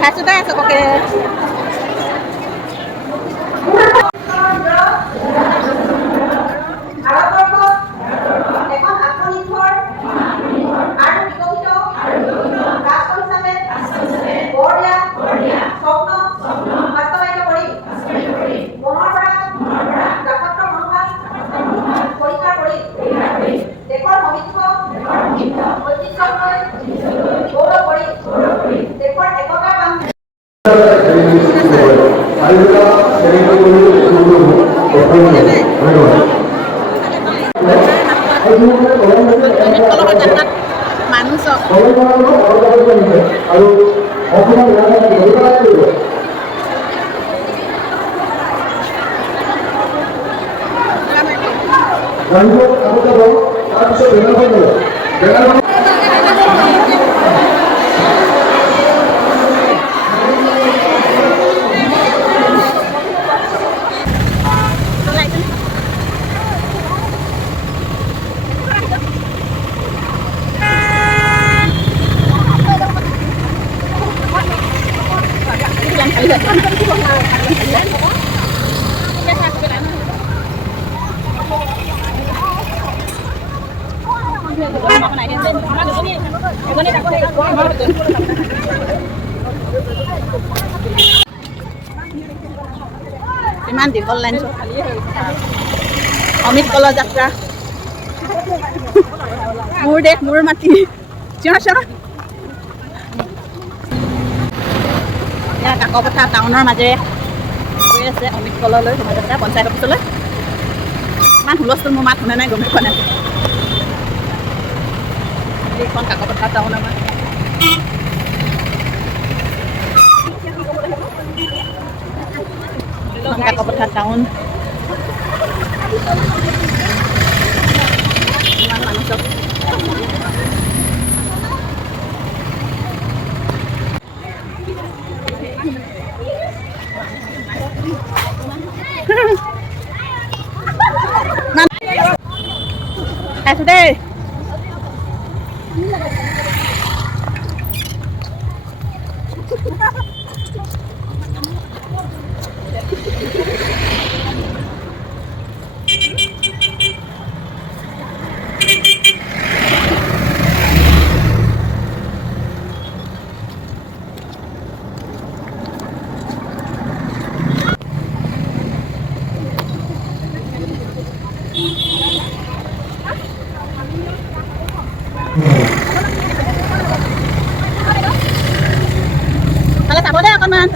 খাইছোঁ দে চবকে মানুহ চব ইমান দীঘল লাইন অমিত কলৰ যাত্ৰা মোৰ দেশ মোৰ মাটি চিঞৰ এয়া কাকপথাৰ টাউনৰ মাজেৰে গৈ আছে অমিত কললৈ শোভাযাত্ৰা পঞ্চায়ত অফিচলৈ ইমান হুলস্থুল মোৰ মাত শুনা নাই গমেই পোৱা নাই এইখন কাকপথাৰ টাউন আমাৰ কাকপথাৰ টাউন ইমান মানুহ চব খাইছোঁ দেই Kalau tak boleh akan man.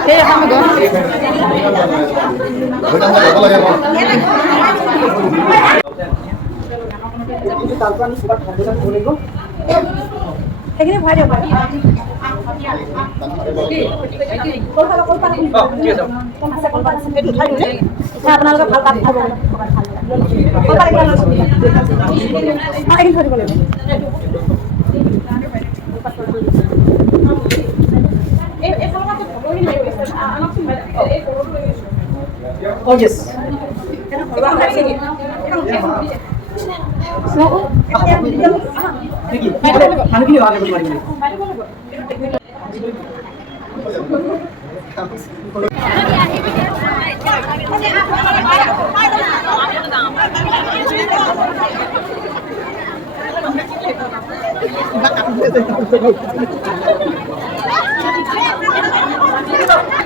Okay, I'm going. সেইখিনি ভৰাই দিয়ক আপোনালোকে ভাল কাপ খাব এইখিনি থৈ দিব লাগিব Oh yes.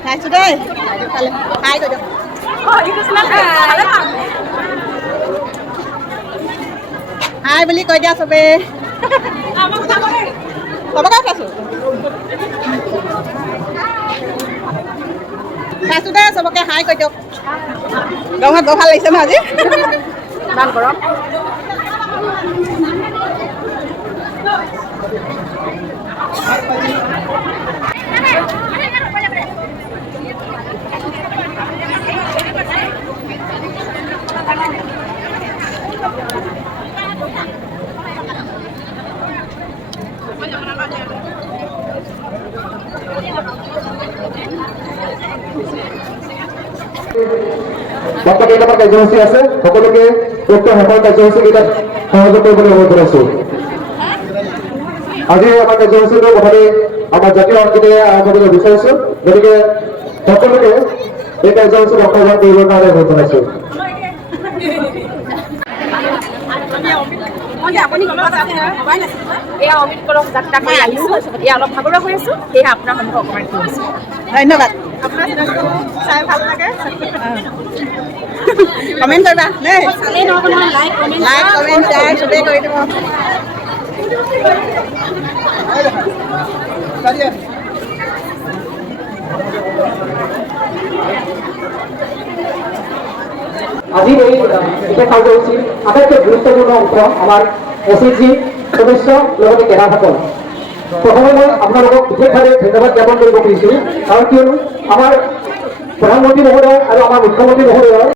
খাইছো দেই খাই গৈ হাই বুলি কৈ দিয়া চবে চবকে খাইছো খাইছো দেই চবকে হাই কৈ দিয়ক গৰমত বৰ ভাল লাগিছে ন আজি ইমান গৰম মাত্ৰ কেইটামান কাৰ্যসূচী আছে সকলোকে উক্ত সকলো কাৰ্যসূচীকেইটাত সহযোগ কৰিবলৈ অনুৰোধ জনাইছো আজি আমাৰ কাৰ্যসূচীটো প্ৰথমে আমাৰ জাতীয় সংগীতেৰে আৰম্ভ কৰিব বিচাৰিছো গতিকে সকলোকে এই কাৰ্যসূচীত অংশগ্ৰহণ কৰিবৰ কাৰণে অনুৰোধ জনাইছো এয়া অমিত কৰক যাত্ৰা কৰি আহিছোঁ এয়া অলপ ভাগৰুৱা হৈ আছোঁ সেয়েহে আপোনাৰ সন্মুখত অকণমান কৰিছোঁ ধন্যবাদ আপোনাৰ চেনেলটো চাই ভাল লাগে কমেণ্ট কৰিবা দেই চালেই নহ'ব নহয় লাইক কমেণ্ট শ্বেয়াৰ চবেই কৰি দিব আজিৰ এই বিশেষ কাৰ্যসূচীৰ আটাইতকৈ গুৰুত্বপূৰ্ণ অংশ আমাৰ SHG সদস্য লগতে কেডাৰসকল প্ৰথমে মই আপোনালোকক বিশেষভাৱে ধন্যবাদ জ্ঞাপন কৰিব খুজিছোঁ কাৰণ কিয়নো আমাৰ প্ৰধানমন্ত্ৰী মহোদয় আৰু আমাৰ মুখ্যমন্ত্ৰী মহোদয়ৰ